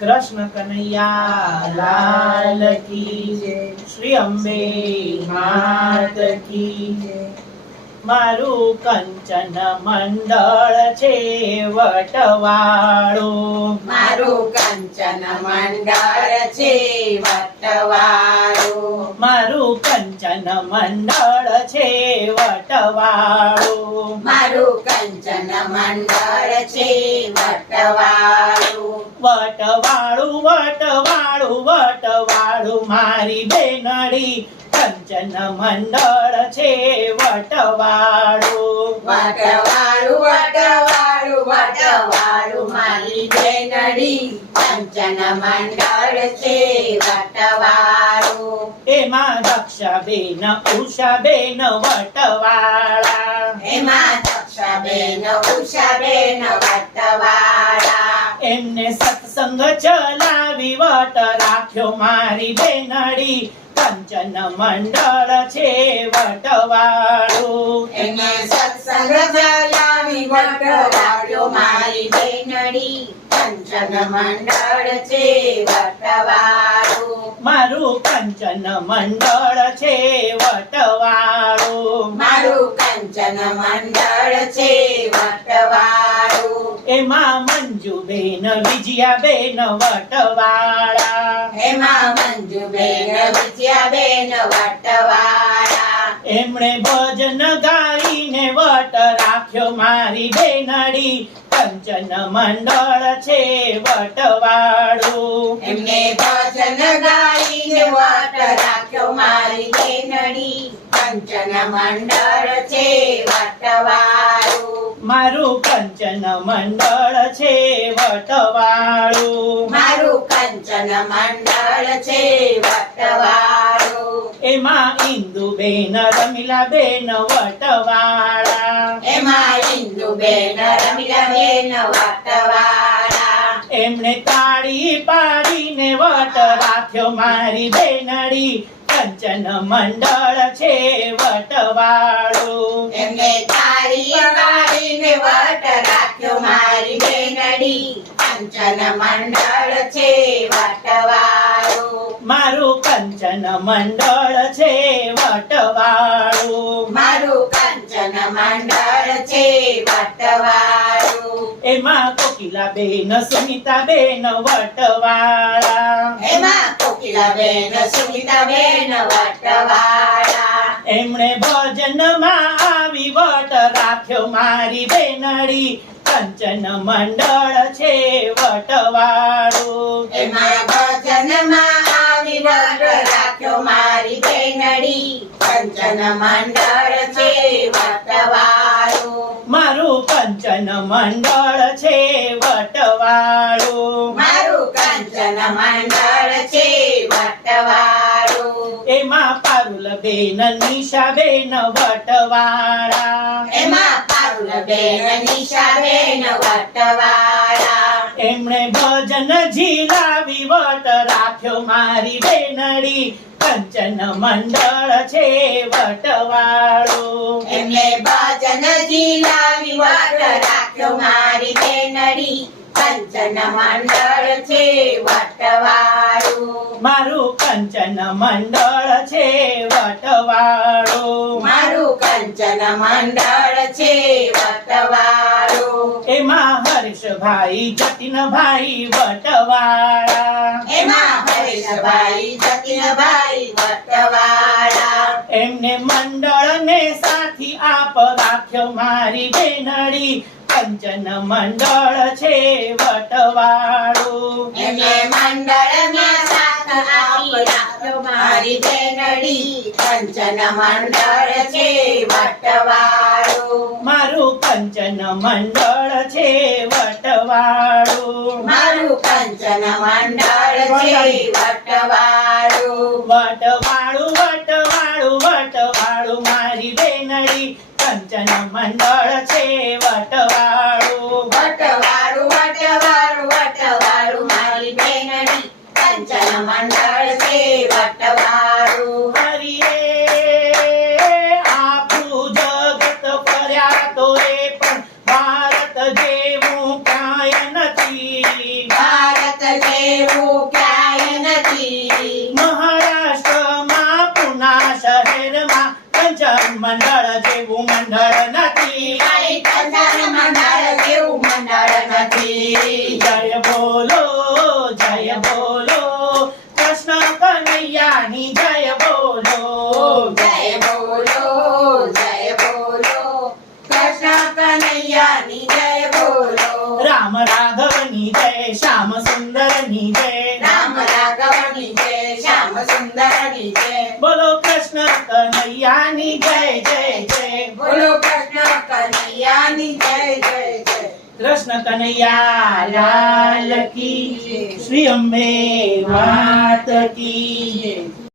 કૃષ્ણ કનૈયા લાલ કી જય. શ્રી અંબે માત કી જય. મારું કંચન મંડળ છે વટવાળો. મારું કંચન મંડળ છે વટવાળો. મારું કંચન મંડળ છે વટવાળો. મારું કંચન મંડળ છે વટવાળું. વટવાળું વટવાળું વટવાળું મારી બેનડી કંચન મંડળ છે વટવાળું. વટવાળું વટવાળું વટવાળું મારી બેનડી કંચન મંડળ છે વટવાળું. એમાં દક્ષાબેન ઉષાબેન વટવાળા. એમાં દક્ષાબેન ઉષાબેન વટવાળા. એમને સત્સંગ ચલાવી વટ રાખ્યો મારી બેનડી. કંચન મંડળ છે વટવાળું. એને સત્સંગ ચલાવી વટવાળ્યો મારી બેનડી. કંચન મંડળ છે વટવાળું. મારું કંચન મંડળ છે વટવાળું. મારું કંચન મંડળ છે વટવાળું. એમાં મંજુબેન વિજયાબેન વટવાળા. એમાં મંજુબેન વિજયાબેન વટવાળા. એમણે ભજન ગાઈને વટ રાખ્યો મારી બેનડી કંચન મંડળ છે વટવાળું. એમને ભજન ગાઈને વટ રાખ્યો મારી બેનડી કંચન મંડળ છે વટવાળું. મારું કંચન મંડળ છે વટવાળું. મારું કંચન મંડળ છે વટવાળું. એમાં ઇન્દુબેન રમીલાબેન વટવાળા. એમાં ઇન્દુબેન રમીલાબેન વટવાળા. એમણે તાળી પાડીને વટ રાખ્યો મારી બેનડી. કંચન મંડળ છે વટવાળું. એમને તાળી પાડીને વટ રાખ્યો મારી બેનડી. કંચન મંડળ છે વટવાળો. મારું કંચન મંડળ છે વટવાળો. મારું કંચન મંડળ છે વટવાળો. એમાં કોકીલા બેન વટવાળા. એમાં કોકિલાબેન સુમિતાબેન વટવાળા. એમણે ભજનમાં આવી વટ રાખ્યો મારી બેનડી. કંચન મંડળ છે વટવાળું. એમાં ભજનમાં આવી વટ રાખ્યો મારી બેનડી. કંચન મંડળ છે વટવાળું. મારું કંચન મંડળ છે વટવાળું. મારું કંચન મંડળ છે વટવાળું. એમાં પારુલબેન નિશાબેન વટવાળા. એમાં પારુલબેન નિશાબેન વટવાળા. એમણે ભજન ઝીલાવી વટ રાખ્યો મારી બેનડી. કંચન મંડળ છે વટવાળો. એમને ભજન જીલાવી વટ રાખ્યો મારી બેનડી. કંચન મંડળ છે વટવાળું. કંચન મંડળ છે વટવાળો. મારું કંચન મંડળ છે વટવાળો. એમાં હર્ષભાઈ જતીનભાઈ વટવાળા. એમાં હર્ષભાઈ જતીનભાઈ વટવાળા. એમને મંડળ ને સાથી આપ રાખ્યો મારી બેનડી. કંચન મંડળ છે વટવાળો. એમને રાખ્યો મારી બેનડી કંચન મંડળ છે વટવાળું. મારું કંચન મંડળ છે વટવાળું. મારું કંચન મંડળ છે વટવાળું. વટવાળું. વટવાળું વટવાળું મારી બેનડી કંચન મંડળ છે વટવાળું વટવાળું વટવાળું વટવાળું મારી બેનડી કંચન મંડળ છે વટવાળું. હરિયે આખું જગત ફર્યા તો એ પણ ભારત જેવું કાંઈ નથી. ભારત જેવું ક્યાંય નથી મહારાષ્ટ્રમાં પુના શહેરમાં પંચમ મંડળ જેવું મંડળ નથી કઈ કંચન મંડળ જેવું મંડળ નથી જય બોલો જય બોલો કૃષ્ણ કનૈયાની જય બોલો જય બોલો જય બોલો કૃષ્ણ કનૈયાની જય બોલો. રામ રાઘવની જય શ્યામ સુંદરની જય. રામ રાઘવની જય શ્યામ સુંદરની જય. બોલો કૃષ્ણ કનૈયાની જય જય જય. બોલો કૃષ્ણ કનૈયાની જય જય જય. કૃષ્ણ કનૈયા લાલ કી શ્રી અંબે માત કી જય.